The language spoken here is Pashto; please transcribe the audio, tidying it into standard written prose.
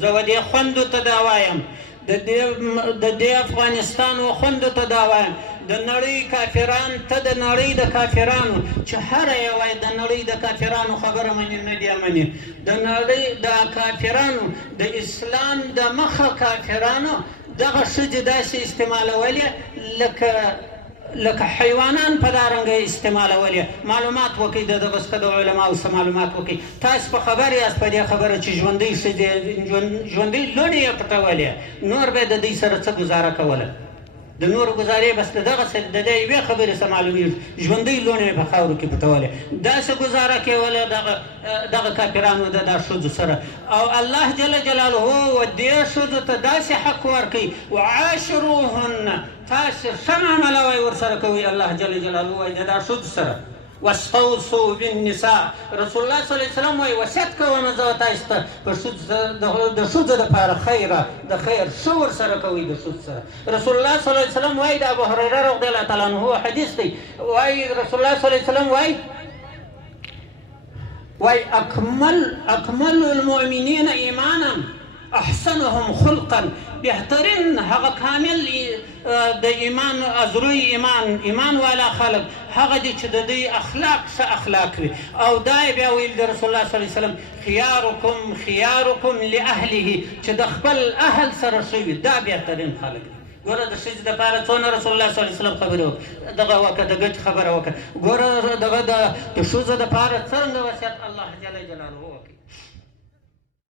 زه و دې خویندو ته دا وایم، د دې افغانستان و خویندو ته دا وایم، د نړۍ کافران، ته د نړۍ د کافرانو چې هره یوه د نړۍ د کافرانو خبره مني نه دې مني، د نړۍ د کافرانو د اسلام د مخه کافرانو دغه ښځې داسې استعمالولې لکه حیوانان په دا رنګه استعمالولې. معلومات وکړئ، د دغه څخه د علماو څه معلومات وکړئ. تاسو په خبر یاست په دې خبره چې ژوندۍ ښځې ژوندۍ لوڼې یې پټولې، نور به د دوی سره څه ګزاره کوله؟ د نورو ګزارې بس د دغسې د دې یوې خبرې څه معلومېږي، ژوندۍ لوڼې په خاورو کې پټولې، داسې ګزاره کوله دغه کافرانو د دا ښځو سره. او الله جل جلاله و دې ښځو ته داسې حق ورکوي، وعاشروهن، تاسې ښه معامله ورسره کوئ. الله جل جلاله وایي د دا ښځو سره واستوصوا بالنساء، رسول الله صلی الله علیه وسلم وایي وصیت کوم زه تاسو ته د ښځو دپاره خیره د خیر ښه ورسره کوئ د ښځو سره. رسول الله صلی الله علیه وسلم وایي د ابو هریره رضی الله تعالی عنه حدیث دی، وایي رسول الله صلی الله علیه وسلم وایي اکمل المؤمنین ایمانا احسنهم خلقا، بهترین هغه کامل د ایمان ازروی ایمان والا خلق هغه دي چې د دوی اخلاق ښه اخلاق وي. او دا یې بیا ویل د رسول الله صلی الله علیه وسلم خیارکم لاهله، چې د خپل اهل سره ښه وي، دا بهترین خلق دي. ګوره د ښځې دپاره څونه رسول الله صلی الله علیه وسلم خبرې دغه وکړه، د ګټې خبره وکړه. ګوره دغه د ښځو دپاره څرنګه وصیت الله جل جلاله وکړي.